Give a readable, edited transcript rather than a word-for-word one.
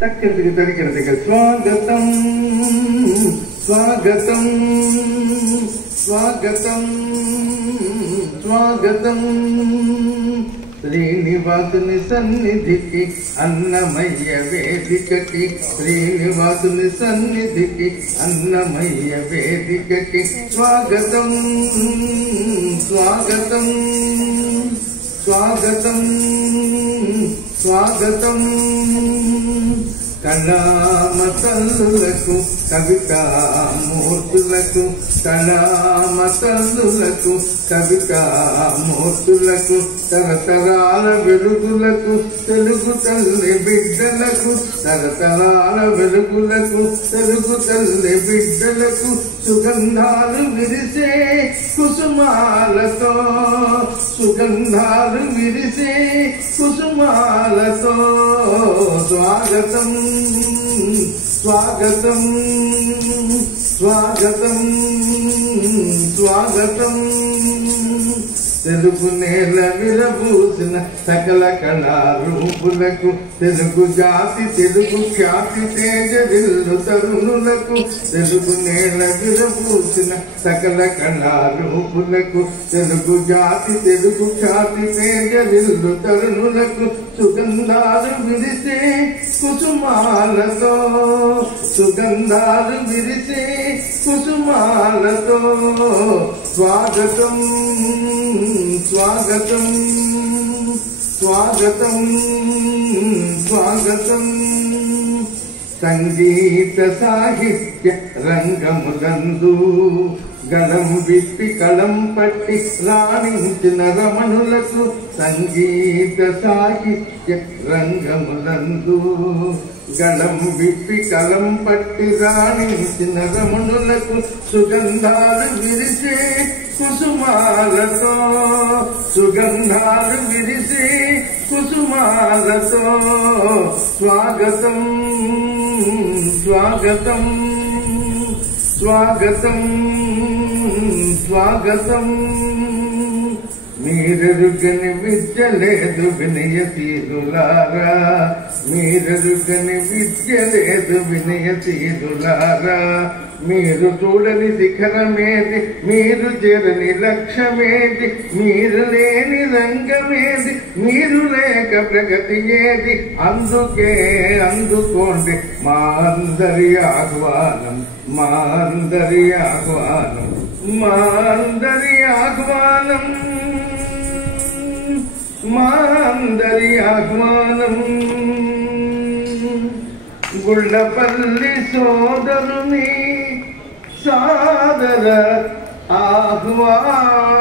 తక్కింటికి తరికినదిగా స్వాగతం స్వాగతం స్వాగతం స్వాగతం శ్రీనివాసుని సన్నిధికి అన్నమయ్య వేదికకి శ్రీనివాసుని సన్నిధికి అన్నమయ్య వేదికకి స్వాగతం స్వాగతం స్వాగతం స్వాగతం కళామతల్లులకు కవితామూర్తులకు కళామతల్లులకు కవితామూర్తులకు తరతరాల వెలుగులకు తెలుగు తల్లి బిడ్డలకు తరతరాల వెలుగులకు తెలుగు తల్లి బిడ్డలకు సుగంధాలు విరిసే కుసుమాలతో సుగంధాలు విరిసే కుసుమాలతో స్వాగతం స్వాగతం స్వాగతం స్వాగతం తెలుగు నేల విరబూసిన సకల కళారూపులకు తెలుగు జాతి తెలుగు ఖ్యాతి తేజవిల్లు తరుణులకు తెలుగు నేల విరబూసిన సకల కళారూపులకు తెలుగు జాతి తెలుగు ఖ్యాతి తేజవిల్లు తరుణులకు సుగంధాలు విరిసే కుసుమాలతో సుగంధాలు విరిసే కుసుమాలతో స్వాగతం స్వాగతం స్వాగతం స్వాగతం సంగీత సాహిత్య రంగములందు గళం విప్పి కళం పట్టి రాణించిన రమణులకు సంగీత సాహిత్య రంగములందు గళం విప్పి కళం పట్టి రాణించిన రమణులకు సుగంధాలు విరిసే కుసుమాలతో సుగంధాలు విరిసే కుసుమాలతో స్వాగతం స్వాగతం స్వాగతం స్వాగతం మీరెరుగని విద్య లేదు వినయశీలులారా మీరెరుగని విద్య లేదు వినయశీలులారా మీరు చూడని శిఖరమేది మీరు చేరని లక్ష్యమేది మీరు లేని రంగమేది మీరు లేక ప్రగతి ఏది అందుకే అందుకోండి మా అందరి ఆహ్వానం మా అందరి ఆహ్వానం మా అందరి ఆహ్వానం మా అందరి ఆహ్వానం గుళ్ళపల్లి సోదరుని సాదర ఆహ్వానం.